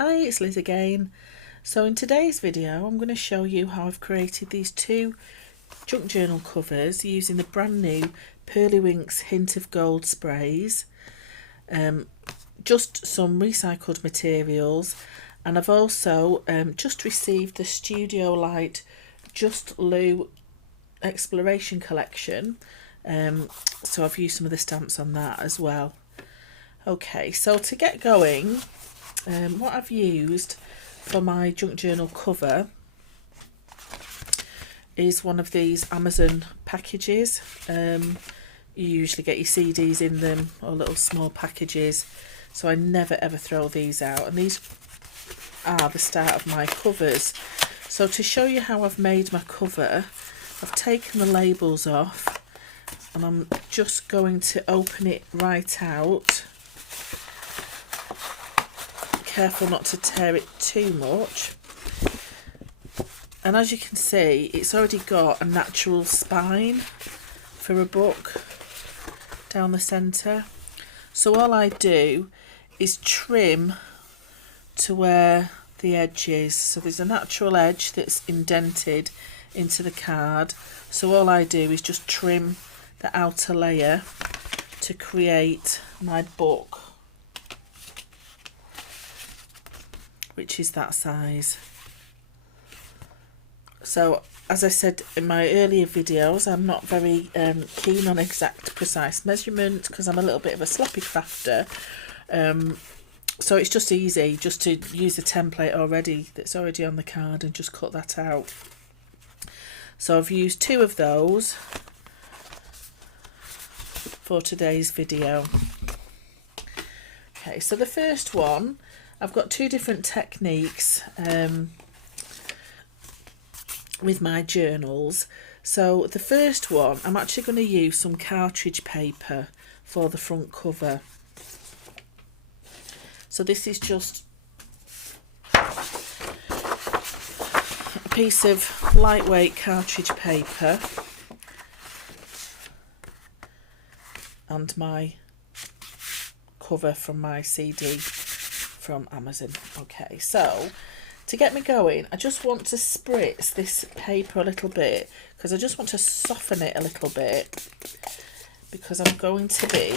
Hi, it's Liz again. So in today's video I'm going to show you how I've created these two junk journal covers using the brand new Pearlywinks Hint of Gold sprays, just some recycled materials, and I've also just received the Studio Light Just Lou Exploration collection, so I've used some of the stamps on that as well. Okay, so to get going, what I've used for my junk journal cover is one of these Amazon packages. You usually get your CDs in them or little small packages, so I never ever throw these out, and these are the start of my covers. So to show you how I've made my cover, I've taken the labels off and I'm just going to open it right out. Careful not to tear it too much, and as you can see it's already got a natural spine for a book down the centre, so all I do is trim to where the edge is. So there's a natural edge that's indented into the card, so all I do is just trim the outer layer to create my book, which is that size. So as I said in my earlier videos, I'm not very keen on exact precise measurement because I'm a little bit of a sloppy crafter, so it's just easy just to use the template already that's already on the card and just cut that out. So I've used two of those for today's video. Okay, so the first one, I've got two different techniques with my journals. So the first one, I'm actually going to use some cartridge paper for the front cover. So this is just a piece of lightweight cartridge paper and my cover from my CD from Amazon. Okay, so to get me going, I just want to spritz this paper a little bit because I just want to soften it a little bit, because I'm going to be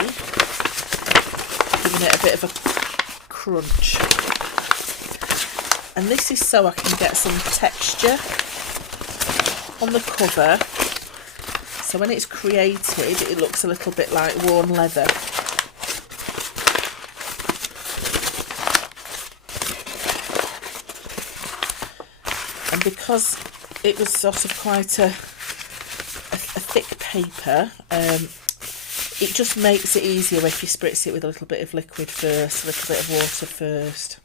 giving it a bit of a crunch, and this is so I can get some texture on the cover, so when it's created it looks a little bit like worn leather. And because it was sort of quite a thick paper, it just makes it easier if you spritz it with a little bit of liquid first, a little bit of water first.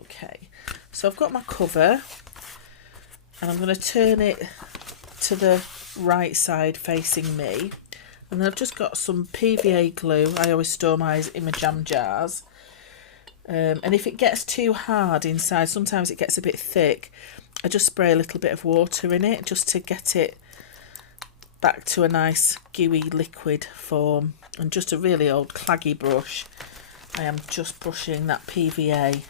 Okay, so I've got my cover and I'm going to turn it to the right side facing me, and then I've just got some PVA glue. I always store mine in my jam jars. And if it gets too hard inside, sometimes it gets a bit thick, I just spray a little bit of water in it just to get it back to a nice gooey liquid form. And just a really old claggy brush, I am just brushing that PVA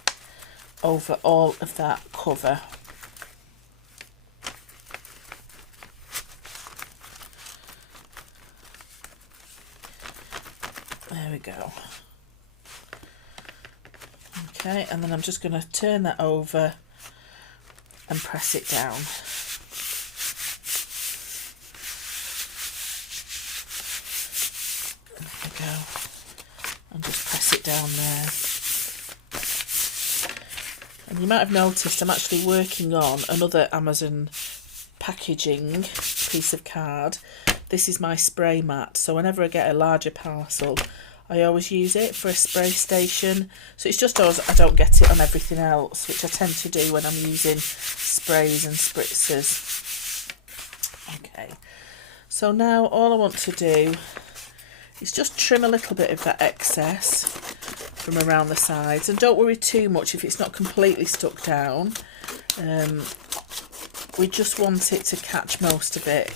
over all of that cover. There we go. Okay, and then I'm just going to turn that over and press it down. There we go. And just press it down there. And you might have noticed I'm actually working on another Amazon packaging piece of card. This is my spray mat, so whenever I get a larger parcel I always use it for a spray station. So it's just I don't get it on everything else, which I tend to do when I'm using sprays and spritzers. Okay, so now all I want to do is just trim a little bit of that excess from around the sides, and don't worry too much if it's not completely stuck down. We just want it to catch most of it,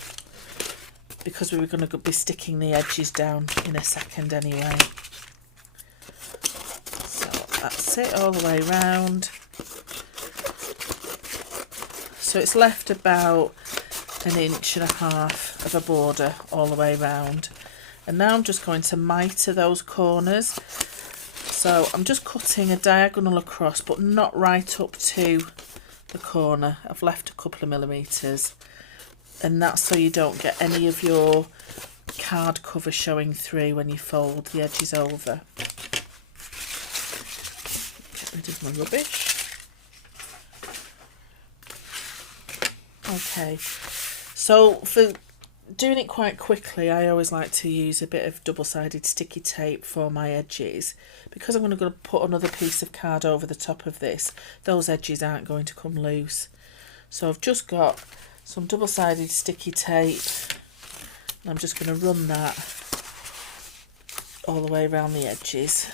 because we were going to be sticking the edges down in a second anyway. So that's That's it all the way round. So it's left about 1.5 inches of a border all the way round. And now I'm just going to mitre those corners. So I'm just cutting a diagonal across, but not right up to the corner. I've left a couple of millimetres, and that's so you don't get any of your card cover showing through when you fold the edges over. Get rid of my rubbish. Okay, so for doing it quite quickly, I always like to use a bit of double-sided sticky tape for my edges, because I'm going to put another piece of card over the top of this. Those edges aren't going to come loose. So I've just got some double-sided sticky tape, and I'm just going to run that all the way around the edges.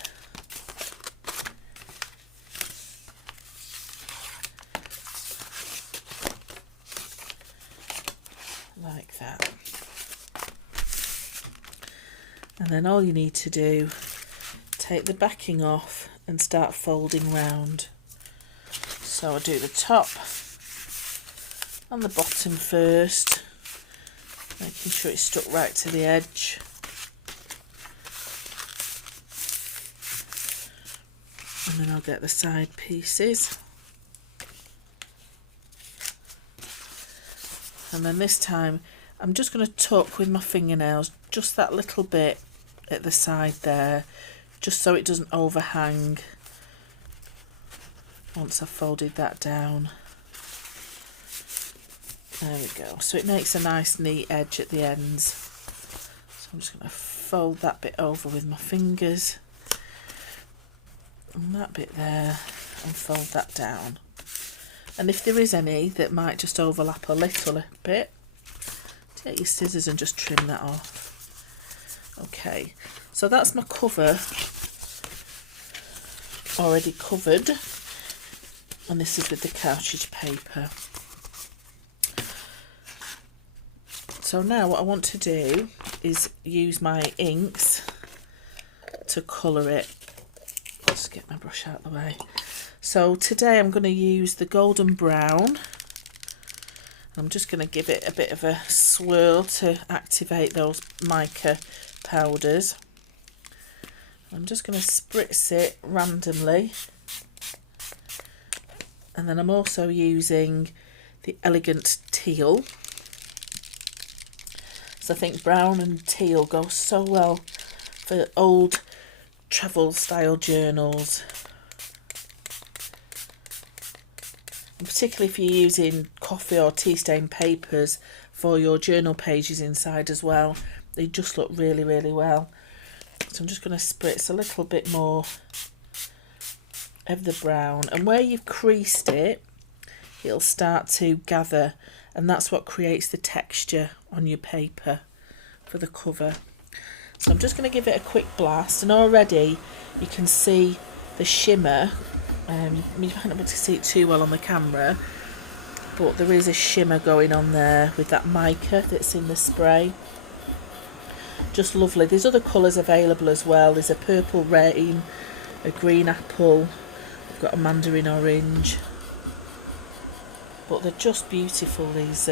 Like that. And then all you need to do, take the backing off and start folding round. So I do the top and the bottom first, making sure it's stuck right to the edge. And then I'll get the side pieces. And then this time I'm just going to tuck with my fingernails just that little bit at the side there, just so it doesn't overhang once I've folded that down. There we go. So it makes a nice neat edge at the ends. So I'm just going to fold that bit over with my fingers, and that bit there, and fold that down. And if there is any that might just overlap a little bit, take your scissors and just trim that off. Okay, so that's my cover already covered, and this is with the cartridge paper. So now what I want to do is use my inks to colour it. Just get my brush out of the way. So today I'm going to use the golden brown. I'm just going to give it a bit of a swirl to activate those mica powders. I'm just going to spritz it randomly. And then I'm also using the elegant teal. So I think brown and teal go so well for old travel style journals. And particularly if you're using coffee or tea stain papers for your journal pages inside as well, they just look really, really well. So I'm just going to spritz a little bit more of the brown, and where you've creased it, it'll start to gather, and that's what creates the texture on your paper for the cover. So I'm just going to give it a quick blast, and already you can see the shimmer. You might not be able to see it too well on the camera, but there is a shimmer going on there with that mica that's in the spray. Just lovely. There's other colours available as well. There's a purple rain, a green apple, I've got a mandarin orange, but they're just beautiful, these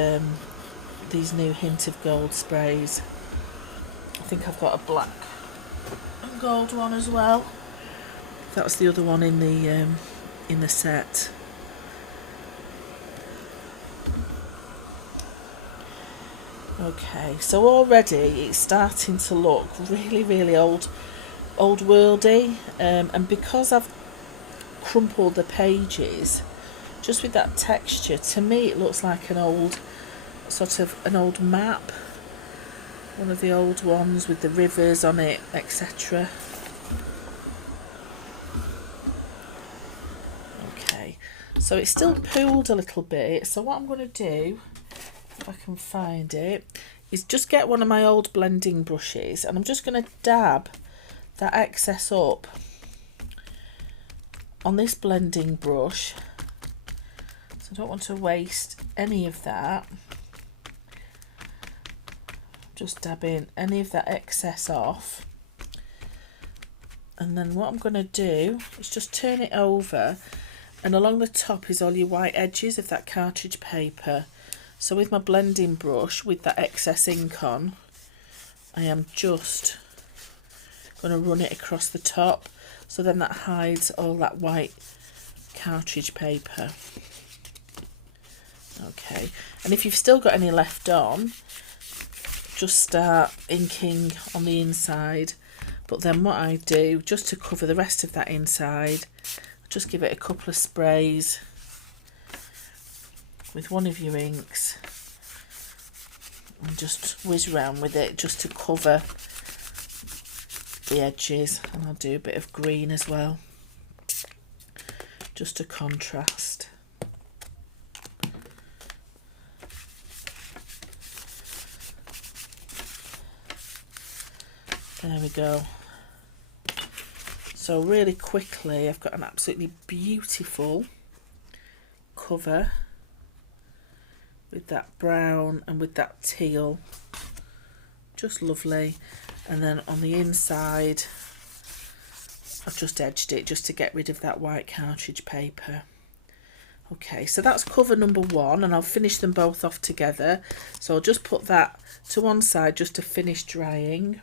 new Hint of Gold sprays. I think I've got a black and gold one as well. That was the other one in the set. Okay, so already it's starting to look really, really old worldy, and because I've crumpled the pages, just with that texture, to me it looks like an old map, one of the old ones with the rivers on it, etc. Okay, so it's still pooled a little bit, so what I'm going to do, if I can find it, is just get one of my old blending brushes, and I'm just going to dab that excess up on this blending brush. So I don't want to waste any of that. Just dabbing any of that excess off, And then what I'm going to do is just turn it over, and along the top is all your white edges of that cartridge paper. So with my blending brush, with that excess ink on, I am just going to run it across the top, so then that hides all that white cartridge paper. Okay, and if you've still got any left on, just start inking on the inside. But then what I do, just to cover the rest of that inside, just give it a couple of sprays with one of your inks and just whiz around with it just to cover the edges. And I'll do a bit of green as well, just to contrast. There we go. So really quickly, I've got an absolutely beautiful cover with that brown and with that teal, just lovely. And then on the inside, I've just edged it just to get rid of that white cartridge paper. Okay, so that's cover number one, and I'll finish them both off together. So I'll just put that to one side just to finish drying.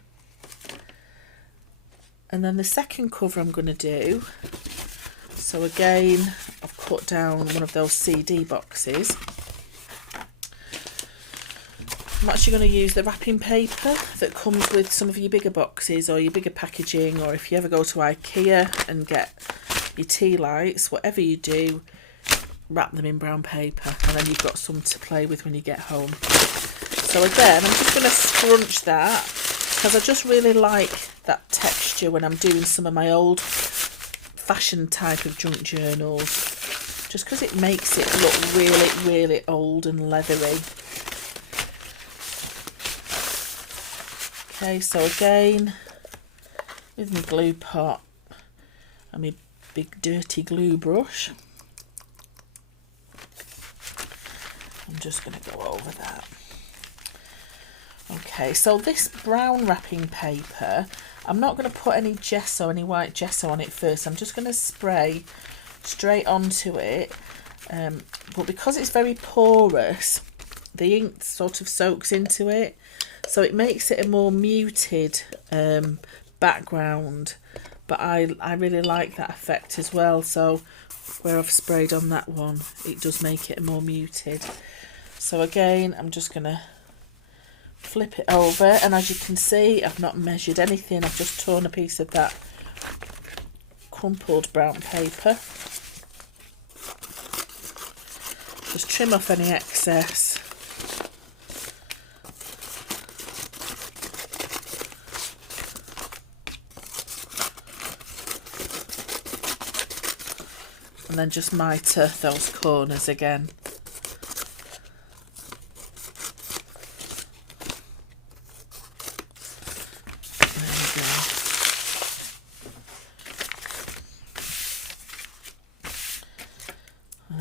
And then the second cover I'm going to do, so again, I've cut down one of those CD boxes. I'm actually going to use the wrapping paper that comes with some of your bigger boxes or your bigger packaging, or if you ever go to IKEA and get your tea lights, whatever you do, wrap them in brown paper, and then you've got some to play with when you get home. So again, I'm just going to scrunch that, because I just really like that texture when I'm doing some of my old fashioned type of junk journals, just because it makes it look really, really old and leathery. Okay, so again, with my glue pot and my big dirty glue brush, I'm just going to go over that. Okay, so this brown wrapping paper, I'm not going to put any gesso, any white gesso on it first. I'm just going to spray straight onto it. But because it's very porous, the ink sort of soaks into it. So it makes it a more muted background. But I really like that effect as well. So where I've sprayed on that one, it does make it more muted. So again, I'm just going to flip it over, and as you can see, I've not measured anything. I've just torn a piece of that crumpled brown paper. Just trim off any excess. And then just mitre those corners again.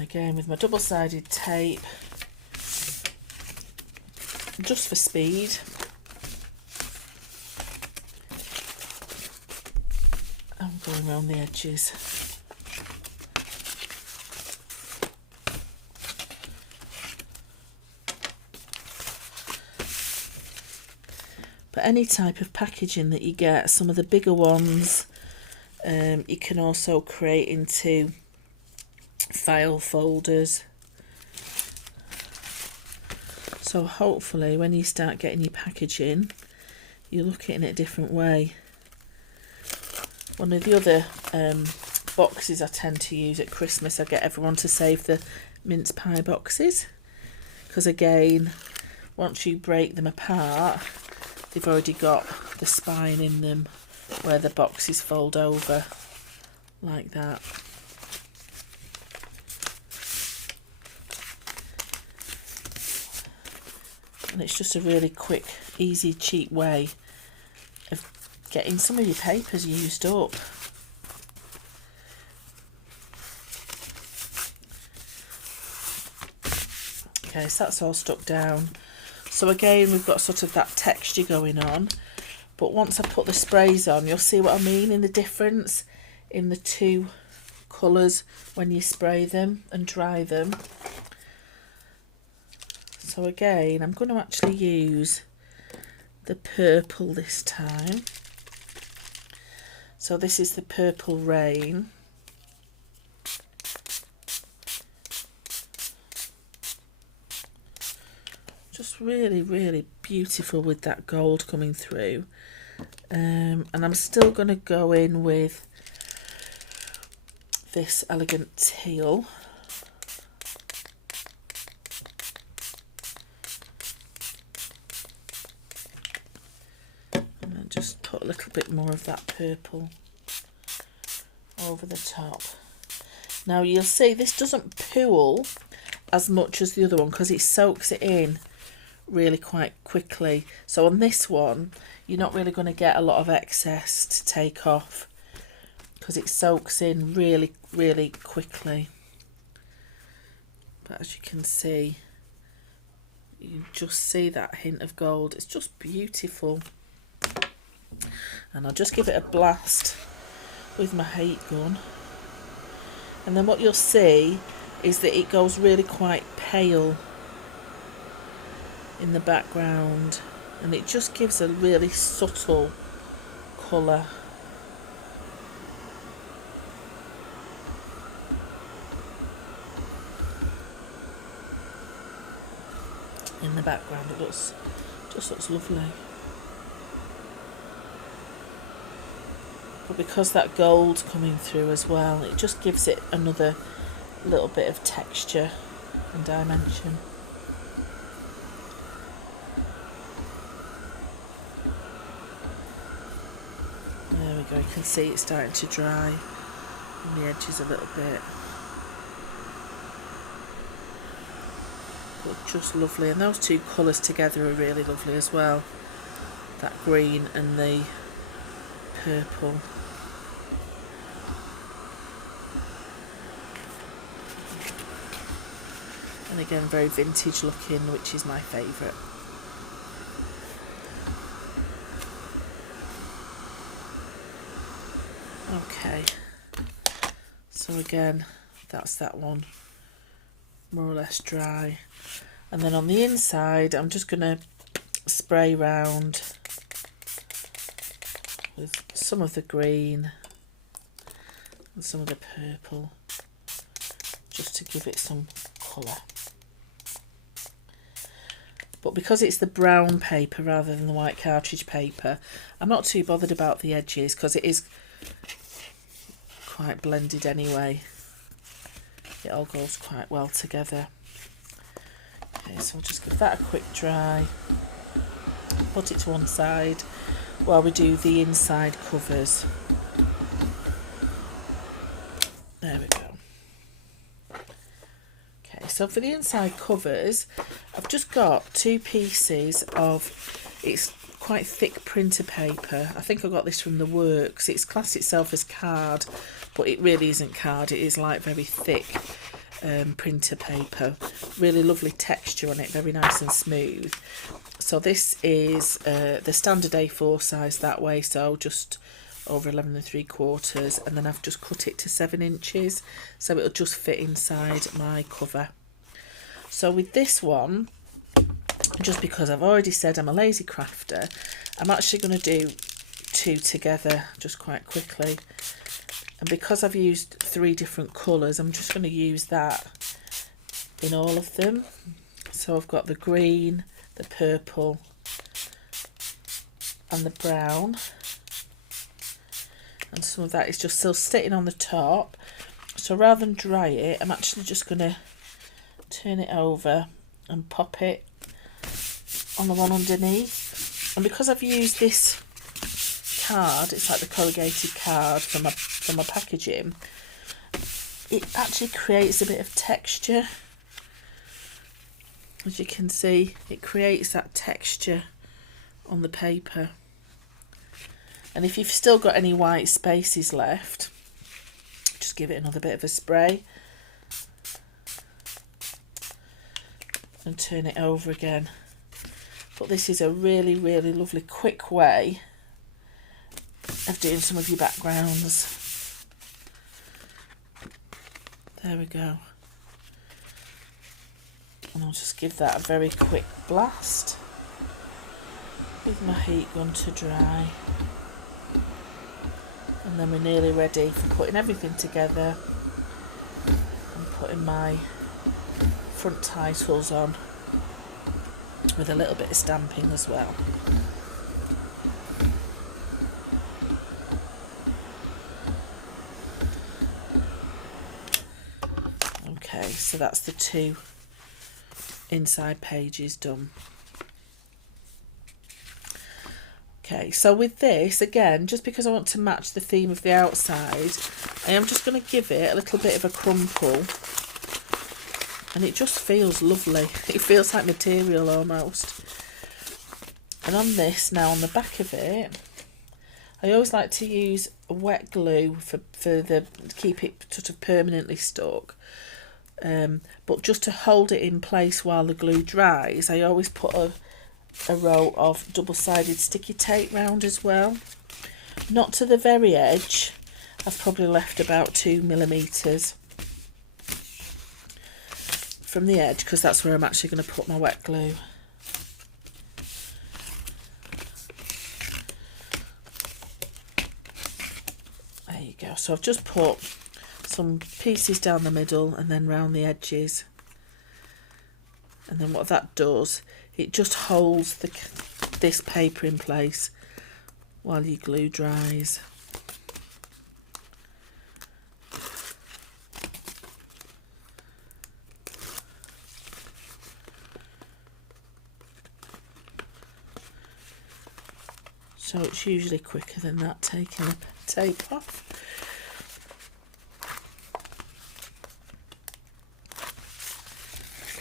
Again with my double-sided tape, just for speed. I'm going around the edges. But any type of packaging that you get, some of the bigger ones, you can also create into file folders. So hopefully when you start getting your packaging, you look at it in a different way. One of the other boxes I tend to use at Christmas, I get everyone to save the mince pie boxes, because again, once you break them apart, they've already got the spine in them where the boxes fold over like that. And it's just a really quick, easy, cheap way of getting some of your papers used up. Okay, so that's all stuck down. So again, we've got sort of that texture going on. but once I put the sprays on, you'll see what I mean in the difference in the two colours when you spray them and dry them. So again, I'm going to actually use the purple this time. So this is the Purple Rain. Just really, really beautiful with that gold coming through. And I'm still going to go in with this Elegant Teal. And then just put a little bit more of that purple over the top. Now you'll see this doesn't pool as much as the other one because it soaks it in really quite quickly. So on this one you're not really going to get a lot of excess to take off because it soaks in really, really quickly. But as you can see, you just see that hint of gold. It's just beautiful. And I'll just give it a blast with my heat gun. And then what you'll see is that it goes really quite pale in the background, and it just gives a really subtle colour. In the background it just looks lovely. But because that gold's coming through as well, it just gives it another little bit of texture and dimension. There we go, you can see it's starting to dry on the edges a little bit. But just lovely, and those two colours together are really lovely as well. That green and the purple. And again, very vintage looking, which is my favourite. Okay, so again, that's that one more or less dry. And then on the inside, I'm just going to spray round with some of the green and some of the purple, just to give it some colour. But because it's the brown paper rather than the white cartridge paper, I'm not too bothered about the edges because it is quite blended anyway. It all goes quite well together. Okay, so I'll just give that a quick dry, put it to one side while we do the inside covers. There we go. Okay, so for the inside covers, I've just got two pieces of, it's quite thick printer paper. I think I got this from the Works. It's classed itself as card, but it really isn't card. It is like very thick printer paper. Really lovely texture on it, very nice and smooth. So this is the standard A4 size that way, so just over 11 3/4, and then I've just cut it to 7 inches, so it'll just fit inside my cover. So with this one, just because I've already said I'm a lazy crafter, I'm actually going to do two together just quite quickly. And because I've used 3 different colours, I'm just going to use that in all of them. So I've got the green, the purple and the brown. And some of that is just still sitting on the top. So rather than dry it, I'm actually just going to turn it over and pop it on the one underneath. And because I've used this card, it's like the corrugated card from my packaging, it actually creates a bit of texture. As you can see, it creates that texture on the paper. And if you've still got any white spaces left, just give it another bit of a spray and turn it over again. But this is a really, really lovely quick way of doing some of your backgrounds. There we go. And I'll just give that a very quick blast with my heat gun to dry. And then we're nearly ready for putting everything together and putting my front titles on with a little bit of stamping as well. Okay, so that's the 2 inside pages done. Okay, so with this, again, just because I want to match the theme of the outside, I am just going to give it a little bit of a crumple. And it just feels lovely. It feels like material almost. And on this, now on the back of it, I always like to use wet glue for the keep it sort of permanently stuck. But just to hold it in place while the glue dries, I always put a row of double-sided sticky tape round as well. Not to the very edge. I've probably left about 2mm from the edge, because that's where I'm actually going to put my wet glue. There you go. So I've just put some pieces down the middle and then round the edges. And then what that does, it just holds this paper in place while your glue dries. So it's usually quicker than that, taking the tape off.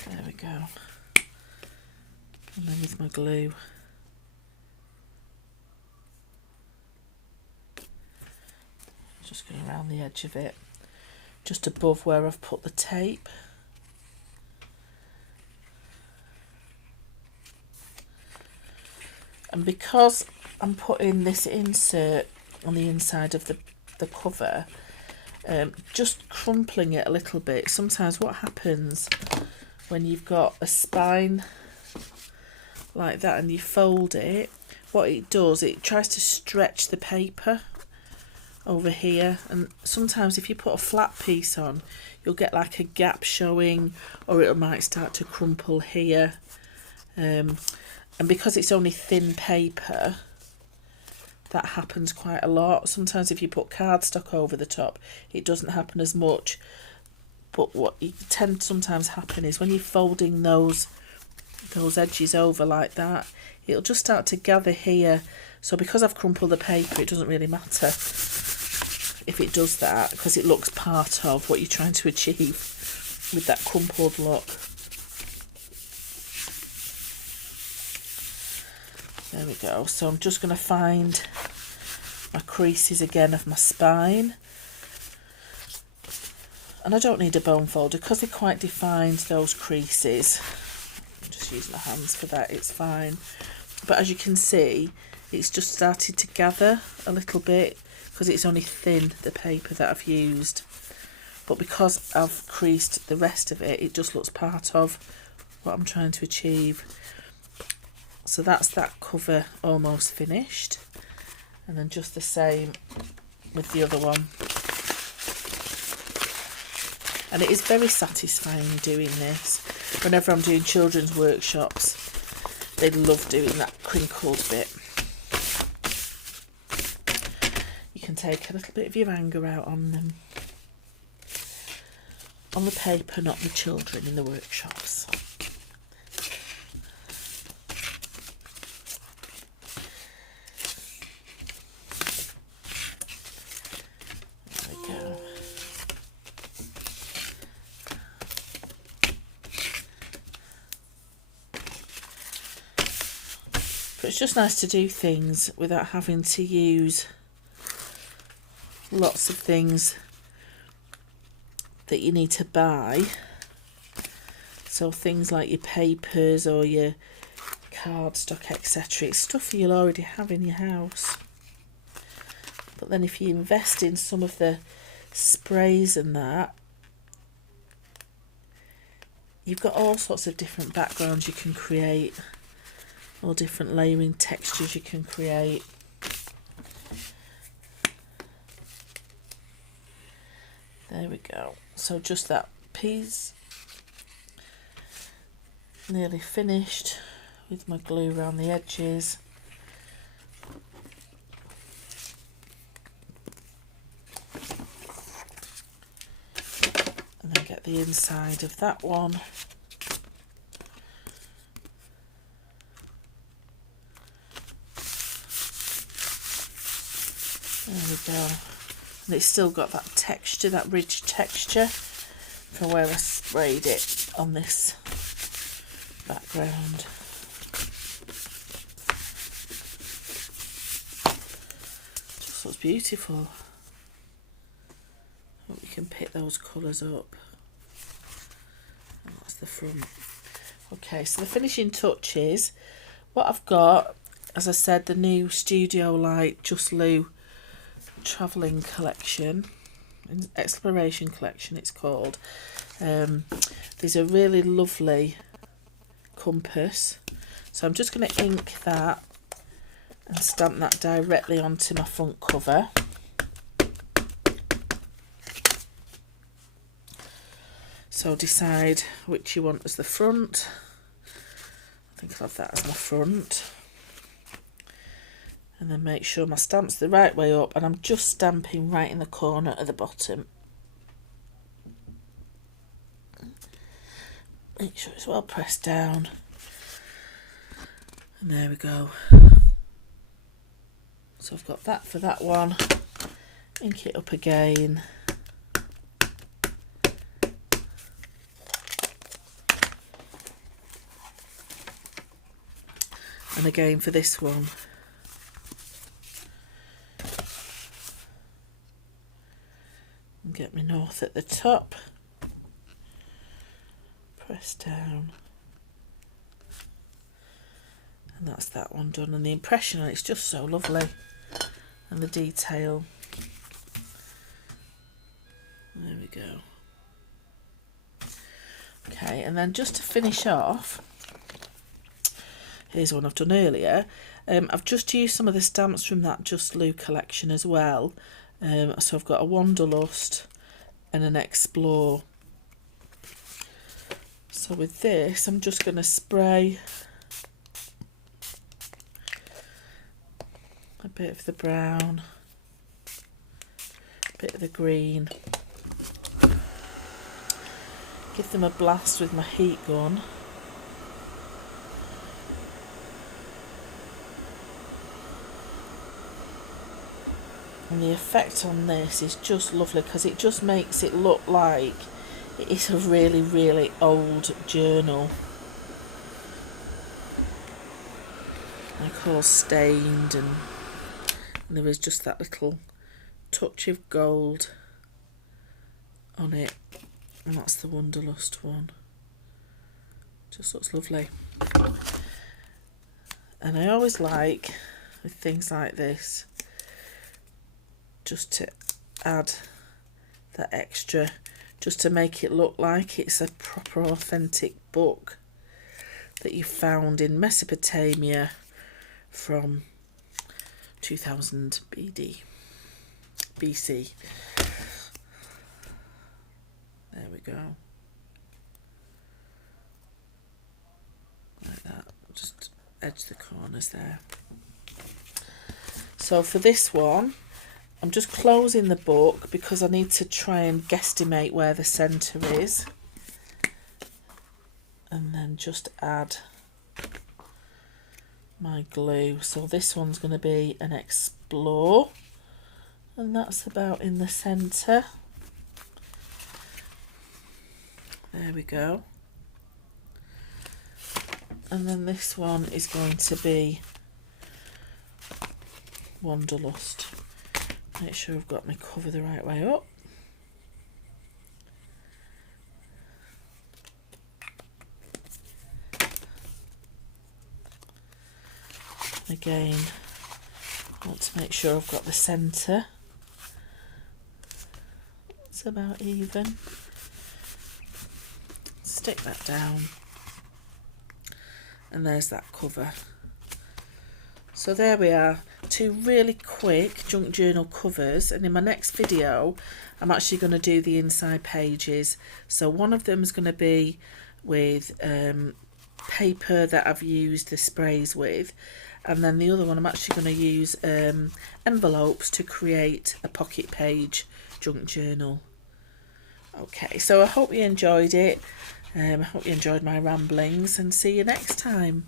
There we go. And then with my glue, just going around the edge of it, just above where I've put the tape. And because I'm putting this insert on the inside of the cover, just crumpling it a little bit. Sometimes what happens when you've got a spine like that and you fold it, what it does, it tries to stretch the paper over here, and sometimes if you put a flat piece on, you'll get like a gap showing, or it might start to crumple here. And because it's only thin paper, that happens quite a lot. Sometimes if you put cardstock over the top, it doesn't happen as much. But what you tend to sometimes happen is when you're folding those edges over like that, it'll just start to gather here. So because I've crumpled the paper, it doesn't really matter if it does that, because it looks part of what you're trying to achieve with that crumpled look. There we go. So I'm just going to find my creases again of my spine. And I don't need a bone folder because they're quite defined, those creases. I'm just using my hands for that, it's fine. But as you can see, it's just started to gather a little bit because it's only thin, the paper that I've used. But because I've creased the rest of it, it just looks part of what I'm trying to achieve. So that's that cover almost finished. And then just the same with the other one. And it is very satisfying doing this. Whenever I'm doing children's workshops, they love doing that crinkled bit. You can take a little bit of your anger out on them. On the paper, not the children in the workshops. But it's just nice to do things without having to use lots of things that you need to buy. So things like your papers or your cardstock, etc. It's stuff you'll already have in your house. But then if you invest in some of the sprays and that, you've got all sorts of different backgrounds you can create, all different layering textures you can create. There we go. So just that piece nearly finished with my glue around the edges. And then get the inside of that one. There we go. And it's still got that texture, that ridge texture from where I sprayed it on this background. Just looks beautiful. Hope you can pick those colours up. And that's the front. Okay, so the finishing touches. What I've got, as I said, the new Studio Light Just Lou travelling collection, exploration collection it's called. There's a really lovely compass, so I'm just going to ink that and stamp that directly onto my front cover. So decide which you want as the front. I think I'll have that as my front. And then make sure my stamp's the right way up, and I'm just stamping right in the corner at the bottom. Make sure it's well pressed down. And there we go. So I've got that for that one. Ink it up again. And again for this one. Get me north at the top, press down, and that's that one done. And the impression on it's just so lovely, and the detail. There we go. Okay, and then just to finish off, here's one I've done earlier. I've just used some of the stamps from that Just Lou collection as well. So I've got a Wanderlust and an Explore. So with this, I'm just going to spray a bit of the brown, a bit of the green, give them a blast with my heat gun. And the effect on this is just lovely, because it just makes it look like it is a really, really old journal. Like all stained, and there is just that little touch of gold on it. And that's the Wanderlust one. Just looks lovely. And I always like, with things like this, just to add that extra, just to make it look like it's a proper authentic book that you found in Mesopotamia from 2000 BC. There we go. Like that. Just edge the corners there. So for this one, I'm just closing the book because I need to try and guesstimate where the centre is. And then just add my glue. So this one's going to be an Explore. And that's about in the centre. There we go. And then this one is going to be Wanderlust. Make sure I've got my cover the right way up. Again, want to make sure I've got the centre. It's about even. Stick that down. And there's that cover. So there we are, 2 really quick junk journal covers, and in my next video I'm actually going to do the inside pages. So one of them is going to be with paper that I've used the sprays with, and then the other one I'm actually going to use envelopes to create a pocket page junk journal. Okay, so I hope you enjoyed it. I hope you enjoyed my ramblings, and see you next time.